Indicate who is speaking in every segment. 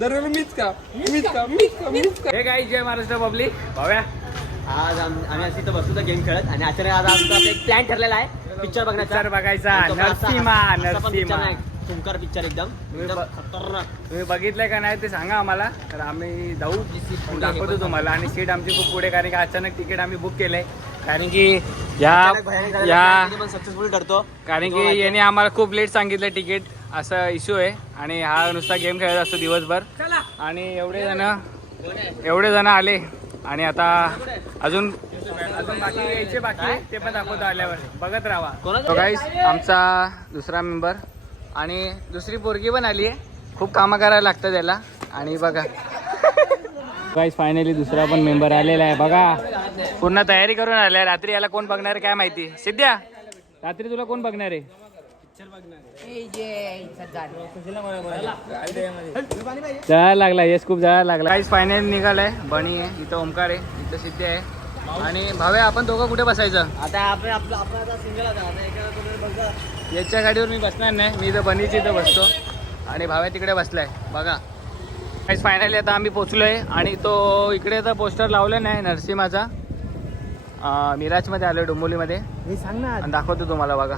Speaker 1: दरवेळी मीच का मीच का मीच का मीच का
Speaker 2: हे काय जय महाराष्ट्र पब्लिक भाव्या
Speaker 3: आज आम- आम्ही अशी इथं बसलो होतो गेम खेळत आणि अचानक आज आमचा एक प्लॅन ठरलेला आहे. पिक्चर बघण्याचा.
Speaker 2: Picture बघायचा.
Speaker 3: आणि तो पण असा- असा पण नाही. तुमकार पिक्चर एकदम.
Speaker 2: तुम्ही
Speaker 3: एकदम
Speaker 2: ब-
Speaker 3: खतरनाक.
Speaker 2: तुम्ही बघितलंय का नाही ते सांगा आम्हाला. तर आम्ही जाऊ दाखवतो तुम्हाला. आणि सीट आमची खूप पुढे कारण की अचानक तिकीट आम्ही बुक केलंय. कारण की या
Speaker 3: अचानक भयानक झालेलं
Speaker 2: या
Speaker 3: plan किती पण सक्सेसफुल ठरतो.
Speaker 2: कारण की याने आम्हाला खूप लेट सांगितलं तिकीट. असं इश्यू आहे. आणि हा नुसता गेम खेळत असतो दिवसभर. आणि एवढे जण एवढे जण आले. आणि आता अजून अजून बाकी यायचे बाकी. ते पण दाखवतो आल्यावर. बघत राहा. गाईस आमचा दुसरा मेंबर आणि दुसरी पोरगी पण आली आहे. खूप कामं करायला लागतं त्याला. आणि बघा. गाईस फायनली दुसरा पण मेंबर आलेला आहे. बघा. पूर्ण तयारी करून आलाय. रात्री याला कोण बघणार आहे काय माहिती? सिद्ध्या रात्री तुला कोण बघणार आहे? जळायला लागला यश खूप जळायला लागला. काहीच फायनल निघालाय बणी आहे. इथं ओमकार आहे. इथं सिद्धी आहे. आणि भावे आपण दोघं कुठे बसायचं?
Speaker 3: आता आपण आपलं आपण आता सिंगल आता
Speaker 2: याच्या गाडीवर मी बसणार नाही. मी इथं बनीची इथं बसतो. आणि भाव्या तिकडे बसलाय. बघा. काहीच फायनली आता आम्ही पोचलोय. आणि तो इकडे तर पोस्टर लावलं नाही नरसिंहाचा. अं, मिराजमध्ये आलोय डोंबोलीमध्ये.
Speaker 3: मी सांग ना.
Speaker 2: आणि दाखवतो तुम्हाला बघा.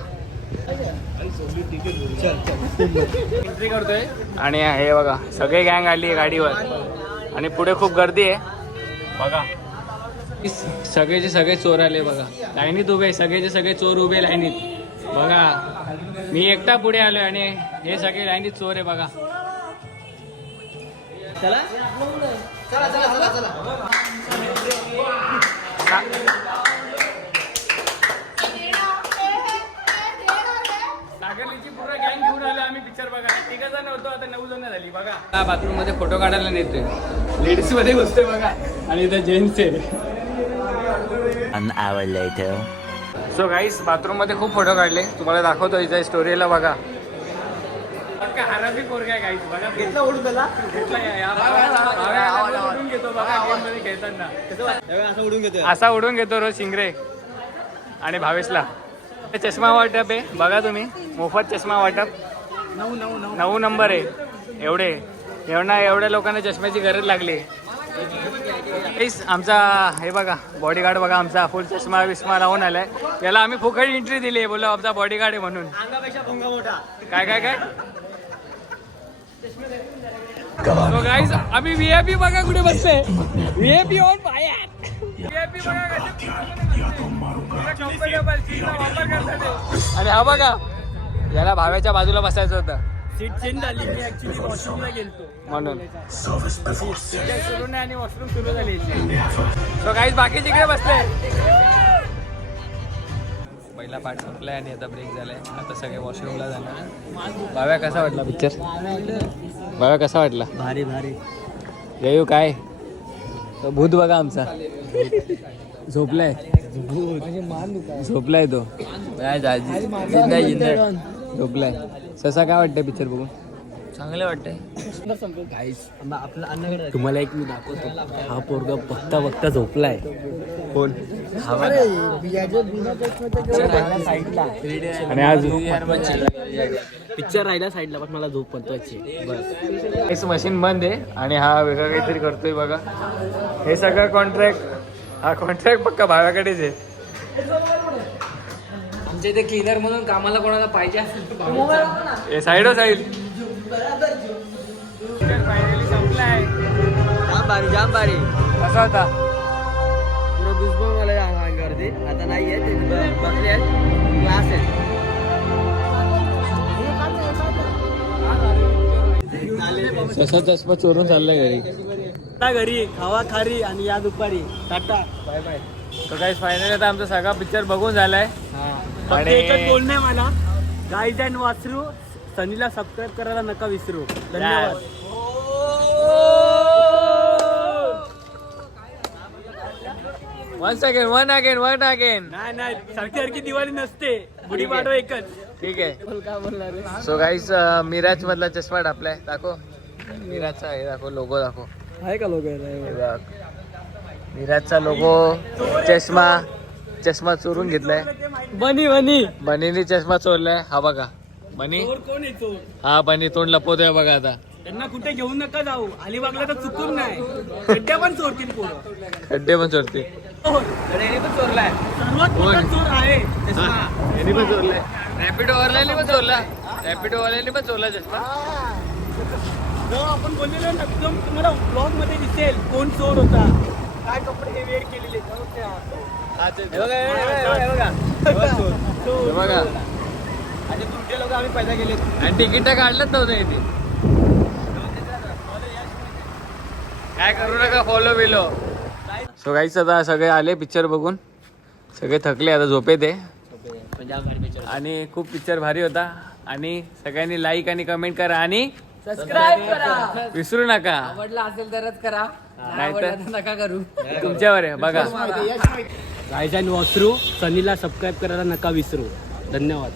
Speaker 2: एंट्री करतोय. आणि हे बघा सगळे गँग आली आहे गाडीवर. आणि पुढे खूप गर्दी आहे. बघा. सगळेचे सगळे चोर आले बघा. लाईनीत उभे सगळेचे सगळे चोर उभे लाईनीत. बघा. मी एकटा पुढे आलोय आणि हे सगळे लाईनीत चोर आहे बघा.
Speaker 3: चला? चला चला चला चला
Speaker 2: सागरलीची पूर्ण गँग घेऊन आलो आम्ही पिक्चर बघा तिघ जण होतो आता नऊ जण झाली बघा. बाथरूममध्ये फोटो काढायला नेतोय. लेडीजमध्ये बसतोय बघा. आणि इथं जेंट्स आहे. सो गाईस बाथरूममध्ये खूप फोटो काढले. तुम्हाला दाखवतो इथे स्टोरीला बघा. हरामी पोरगा गाईस
Speaker 3: घेतला त्याला?
Speaker 2: उडून घेतो खेळताना.
Speaker 3: असं
Speaker 2: उडून घेतो रोज शिंगरे. आणि भावेशला. चष्मा वाटप आहे. बघा तुम्ही. मोफत चष्मा वाटप.
Speaker 3: नऊ नऊ नऊ.
Speaker 2: नऊ नंबर आहे. एवढे. एवढा एवढ्या लोकांना चष्म्याची गरज लागली. आमचा हे बघा बॉडीगार्ड बघा आमचा फुल चष्मा विस्मा लावून आलाय. याला आम्ही फुकट एंट्री दिली आहे बोलो आमचा बॉडीगार्ड आहे म्हणून.
Speaker 3: अंगापेक्षा भोंगा मोठा.
Speaker 2: काय काय काय? guys, आम्ही व्हीआयपी बघा कुठे बसते व्हीआयपी ऑन बायात व्हीआयपी बघा कसे comfortable seat चा वापर करतात ते. आणि हा बघा. याला भाव्याच्या बाजूला बसायचं होतं.
Speaker 3: सीट चेंज झाली. मी ऍक्च्युली वॉशरूमला गेलतो.
Speaker 2: म्हणून. सुरू नाही आणि वॉशरूम सुरू झाली सो काहीच बाकी तिकडे बसले. पहिला पार्ट संपलाय आणि आता ब्रेक झालाय. आता सगळे वॉशरूमला जाणार. भाव्या कसा वाटला पिक्चर भाव्या कसा वाटला?
Speaker 3: भारी भारी.
Speaker 2: जयू काय? तो भूत बघा आमचा. झोपलाय. झोपलाय तो. जिंदा जिंदा. झोपलाय. ससा काय वाटतं पिक्चर बघून?
Speaker 4: चांगलं वाटतंय.
Speaker 3: आपलं अन्नाकडे
Speaker 4: तुम्हाला एक मी दाखवतो. हा पोरगा बघता बघता झोपलाय.
Speaker 2: कोण?
Speaker 4: हा बघा.
Speaker 2: आणि आज
Speaker 3: पिक्चर राहिला साईडला पण मला झोप पडतो बस.
Speaker 2: हेच मशीन बंद आहे आणि हा वेगळं काहीतरी करतोय बघा. हे सगळं कॉन्ट्रॅक्ट हा कॉन्ट्रॅक्ट पक्का भाव्याकडेच आहे.
Speaker 1: आमच्या इथे क्लिनर म्हणून कामाला कोणाला पाहिजे असेल.
Speaker 2: हे साईड साईड फायनली संपलाय
Speaker 3: जाम भारी जाम भारी
Speaker 2: कसा होता?
Speaker 3: पुढं मला आता नाही आहे ते ब- बसले आहेत. क्लास आहे
Speaker 2: ससा चष्मा चोरून चाललाय घरी.
Speaker 3: आता घरी खावा खारी आणि या दुपारी. टाटा. बाय बाय
Speaker 2: तर काही फायनली आता आमचा सगळा पिक्चर बघून झालाय.
Speaker 3: फक्त
Speaker 2: आणि-
Speaker 3: एकच बोलणं आहे मला. गाईज अँड वासरू सनीला सबस्क्राईब करायला नका विसरू. धन्यवाद.
Speaker 2: One second one again one again
Speaker 3: नाही नाही सारखी सारखी दिवाळी नसते. गुढी पाडवा एकच.
Speaker 2: ठीक आहे. सो गाईस मिराज मधला चष्मा टापलाय. दाखव. मिराजचा हे दाखव लोगो दाखव.
Speaker 3: आहे का
Speaker 2: बघ. मिराजचा लोगो चष्मा. चष्मा चोरून घेतलाय.
Speaker 3: बनी बनी.
Speaker 2: बनीने चष्मा चोरलाय. हा बघा. बनी.
Speaker 3: कोण येतो
Speaker 2: हा बनी तोंड लपवतोय बघा आता.
Speaker 4: त्यांना कुठे घेऊन नका जाऊ. अलिबागला तर चुकून नाही. सध्या पण चोरतील पोरं
Speaker 2: खड्डे पण चोरते
Speaker 4: चोरलाय. सर्वात मोठा चोर आहे चष्मा.
Speaker 2: यांनी पण चोरलाय. रॅपिडो वाल्याने पण चोरला. रॅपिडो वाल्याने पण चोरला चष्मा.
Speaker 4: आपण बोललेलो ना एकदम तुम्हाला ब्लॉगमध्ये दिसेल कोण चोर होता. काय कपडे वेअर केलेले बघा. आणि तुमचे लोक आम्ही पैदा केले
Speaker 2: आणि तिकीट काढलंच नव्हतं इथे. काय करू नका फॉलो बिलो सो काहीच आता सगळे आले पिक्चर बघून. सगळे थकले आता झोपेत आहे. आणि खूप पिक्चर भारी होता. आणि सगळ्यांनी लाईक आणि कमेंट करा आणि
Speaker 1: सबस्क्राईब करा.
Speaker 2: विसरू नका.
Speaker 1: आवडला असेल तरच करा. नाही तर नका करू.
Speaker 2: तुमच्यावर आहे बघा.
Speaker 4: रायजान वासरू सनीला सबस्क्राईब करायला नका विसरू. धन्यवाद.